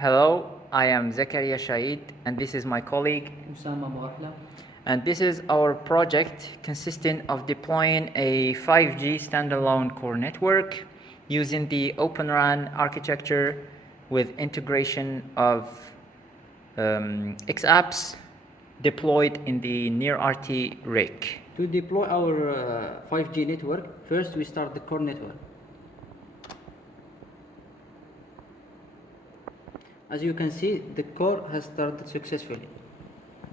Hello, I am Zakaria and this is my colleague Ousama BOURAHLA. and this is our project consisting of deploying a 5G standalone core network using the OpenRAN architecture with integration of xApps deployed in the Near-RT RIC. To deploy our 5G network, first we start the core network. As you can see, the core has started successfully.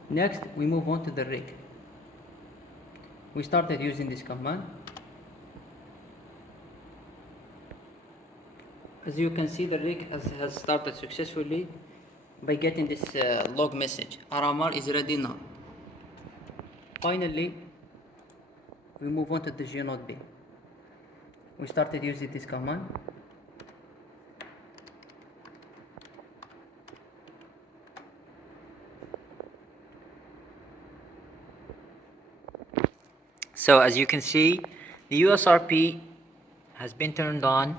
Next, we move on to the RIC. We started using this command. As you can see, the RIC has started successfully by getting this log message. RMR is ready now. Finally, we move on to the G-Node B. We started using this command. So as you can see, the USRP has been turned on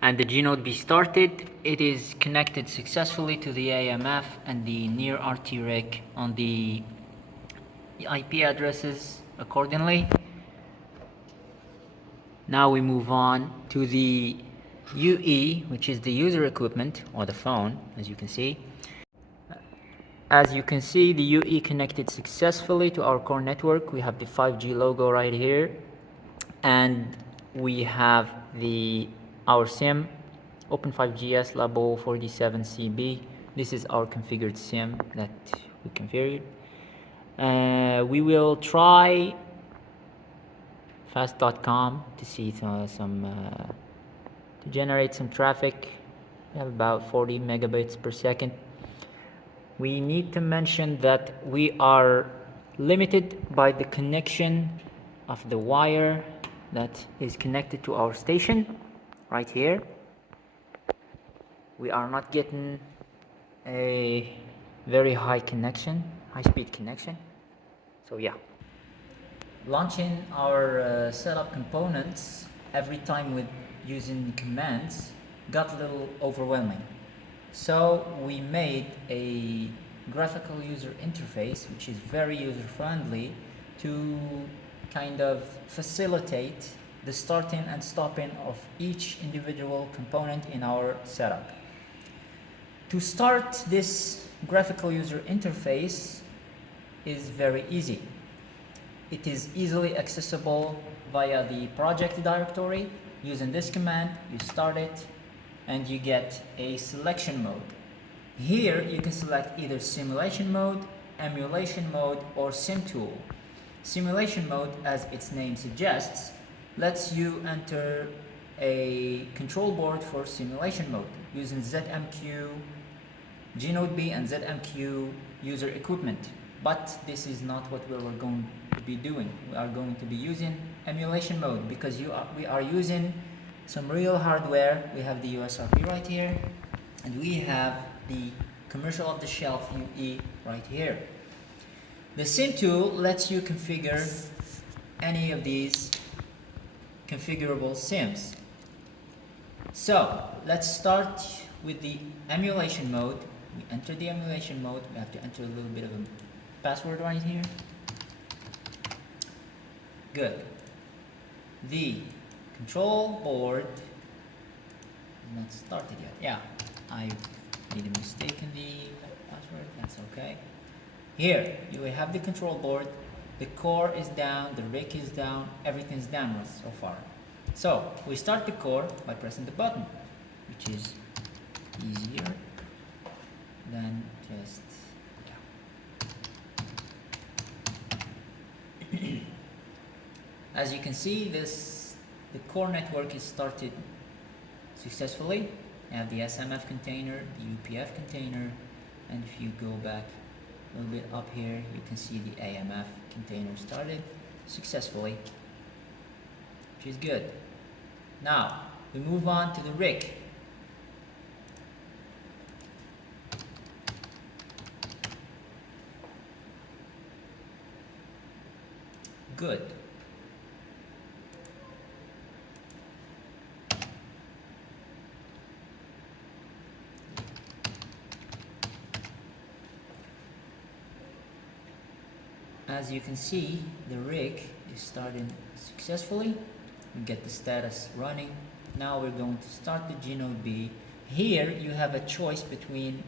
and the G-Node B started. It is connected successfully to the AMF and the Near-RT RIC on the IP addresses accordingly. Now we move on to the UE, which is the user equipment or the phone, as you can see. As you can see, the UE connected successfully to our core network. We have the 5G logo right here, and we have our SIM, Open5GS Labo 47CB. This is our configured SIM that we configured. We will try fast.com to see to generate some traffic. We have about 40 megabits per second. We need to mention that we are limited by the connection of the wire that is connected to our station right here. We are not getting a very high speed connection. So yeah. Launching our setup components every time with using commands got a little overwhelming. So we made a graphical user interface which is very user-friendly to kind of facilitate the starting and stopping of each individual component in our setup. To start this graphical user interface is very easy. It is easily accessible via the project directory. Using this command, you start it and you get a selection mode. Here you can select either simulation mode, emulation mode, or sim tool. Simulation mode, as its name suggests, lets you enter a control board for simulation mode using ZMQ, G-Node B and ZMQ user equipment. But this is not what we're going to be doing. We are going to be using emulation mode because we are using some real hardware. We have the USRP right here, and we have the commercial off-the-shelf UE right here. The sim tool lets you configure any of these configurable sims. So let's start with the emulation mode. We enter the emulation mode. We have to enter a little bit of a password right here. Good. The control board not started yet. Yeah, I made a mistake in the password. That's okay. Here you will have the control board. The core is down, the RIC is down, everything's down so far. So we start the core by pressing the button, which is easier than just As you can see, the core network is started successfully. You have the SMF container, the UPF container, and if you go back a little bit up here, you can see the AMF container started successfully, which is good. Now, we move on to the RIC. Good. As you can see, the rig is starting successfully. You get the status running. Now we're going to start the G-Node B. Here you have a choice between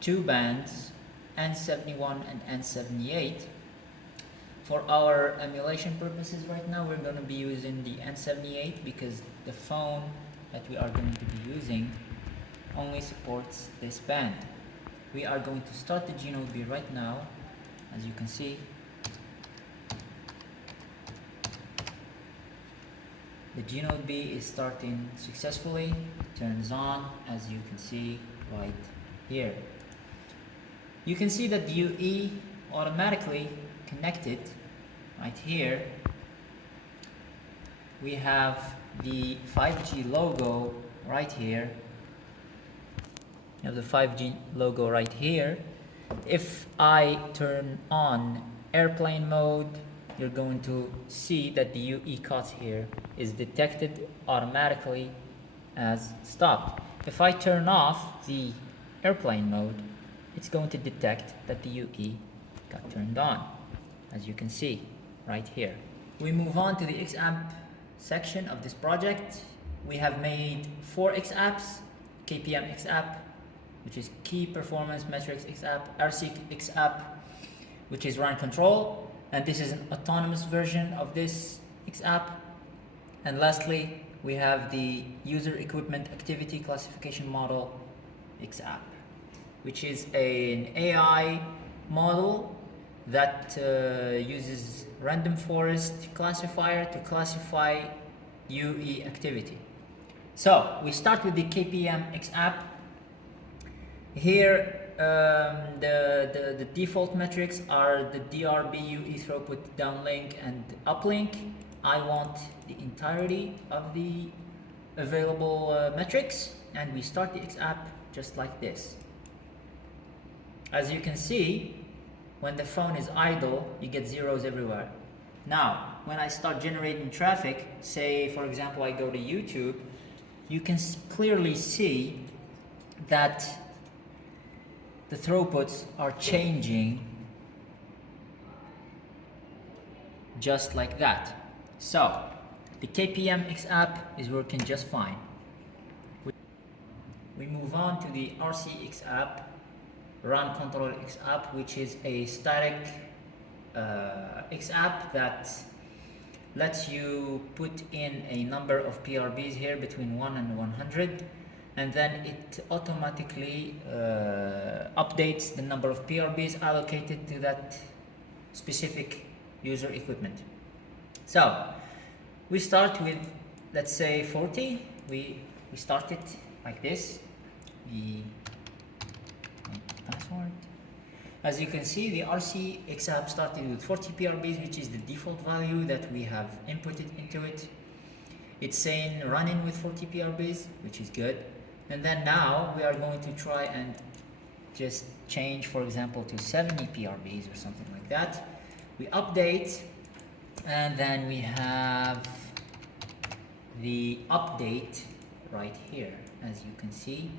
two bands, N71 and N78. For our emulation purposes right now, we're going to be using the N78 because the phone that we are going to be using only supports this band. We are going to start the G-Node B right now. As you can see, the G-Node B is starting successfully, turns on, as you can see right here. You can see that the UE automatically connected right here. We have the 5G logo right here. You have the 5G logo right here. If I turn on airplane mode, you're going to see that the UE cut here is detected automatically as stopped. If I turn off the airplane mode, it's going to detect that the UE got turned on, as you can see right here. We move on to the xApp section of this project. We have made 4 xApps: KPM xApp, which is Key Performance Metrics xApp, RC xApp, which is RAN control, and this is an autonomous version of this xApp. And lastly, we have the User Equipment Activity Classification Model xApp, which is an AI model that uses random forest classifier to classify UE activity. So we start with the KPM xApp. Here the default metrics are the DRB, UE throughput, downlink, and uplink. I want the entirety of the available metrics, and we start the xApp just like this. As you can see, when the phone is idle, you get zeros everywhere. Now, when I start generating traffic, say for example I go to YouTube, you can clearly see that the throughputs are changing just like that. So the KPM xApp is working just fine. We move on to the RC xApp, RAN control xApp, which is a static xApp that lets you put in a number of PRBs here between 1 and 100, and then it automatically updates the number of PRBs allocated to that specific user equipment. So we start with, let's say, 40. We start it like this. The password. As you can see, the RC xApp started with 40 PRBs, which is the default value that we have inputted into it. It's saying running with 40 PRBs, which is good. And then now we are going to try and just change, for example, to 70 PRBs or something like that. We update, and then we have the update right here. As you can see,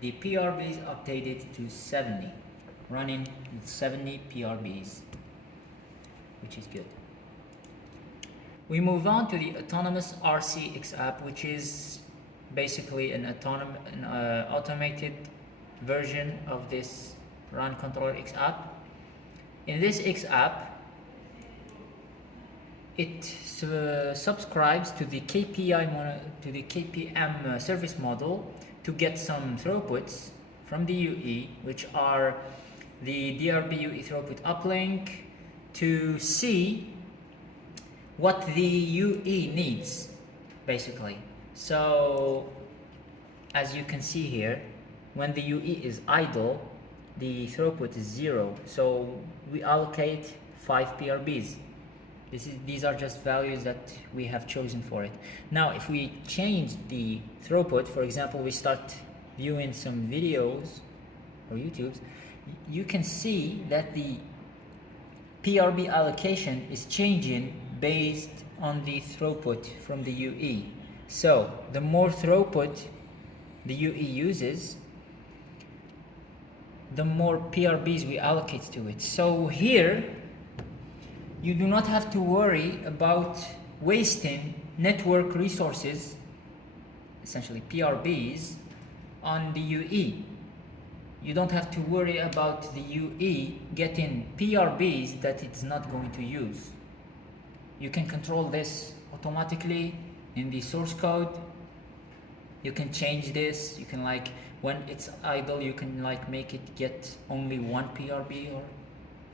the PRBs updated to 70, running with 70 PRBs, which is good. We move on to the autonomous RC xApp, which is basically an automated version of this RAN control xApp. In this xApp, it subscribes to the KPM service model to get some throughputs from the UE, which are the DRB UE throughput uplink, to see what the UE needs, basically. So as you can see here, when the UE is idle, the throughput is 0. So we allocate 5 PRBs. These are just values that we have chosen for it. Now, if we change the throughput, for example, we start viewing some videos or YouTubes, you can see that the PRB allocation is changing based on the throughput from the UE. So the more throughput the UE uses, the more PRBs we allocate to it. So here, you do not have to worry about wasting network resources, essentially PRBs, on the UE. You don't have to worry about the UE getting PRBs that it's not going to use. You can control this automatically in the source code. You can change this. You can, like, when it's idle, you can like make it get only one PRB, or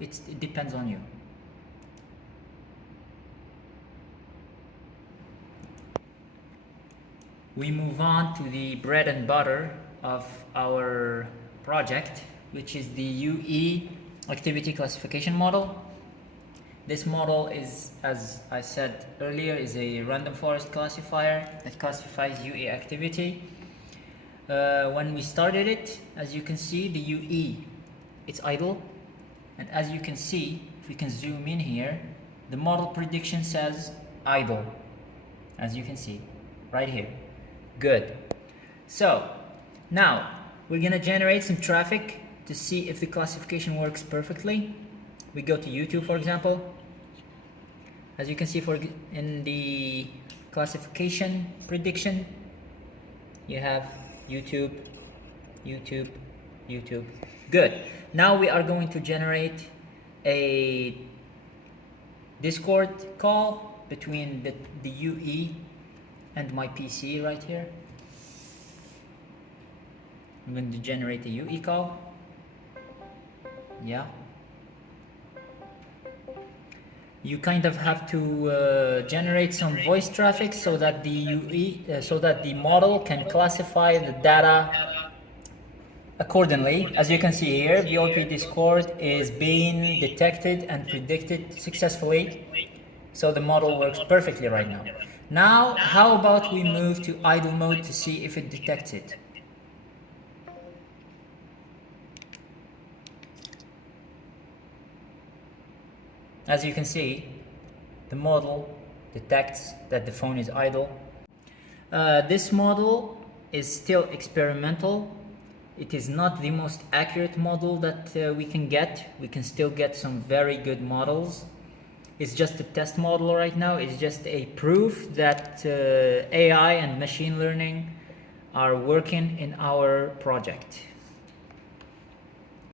it depends on you. We move on to the bread and butter of our project, which is the UE activity classification model. This model is, as I said earlier, is a random forest classifier that classifies UE activity. When we started it, as you can see, the UE, it's idle. And as you can see, if we can zoom in here, the model prediction says idle, as you can see, right here. Good. So now we're gonna generate some traffic to see if the classification works perfectly. We go to YouTube, for example. As you can see, in the classification prediction, you have YouTube, YouTube, YouTube. Good. Now we are going to generate a Discord call between the UE and my PC right here. I'm going to generate a UE call. Yeah. You kind of have to generate some voice traffic so that the UE, so that the model can classify the data accordingly. As you can see here, VoIP Discord is being detected and predicted successfully. So the model works perfectly right now. Now, how about we move to idle mode to see if it detects it? As you can see, the model detects that the phone is idle. This model is still experimental. It is not the most accurate model that we can get. We can still get some very good models. It's just a test model right now. It's just a proof that AI and machine learning are working in our project.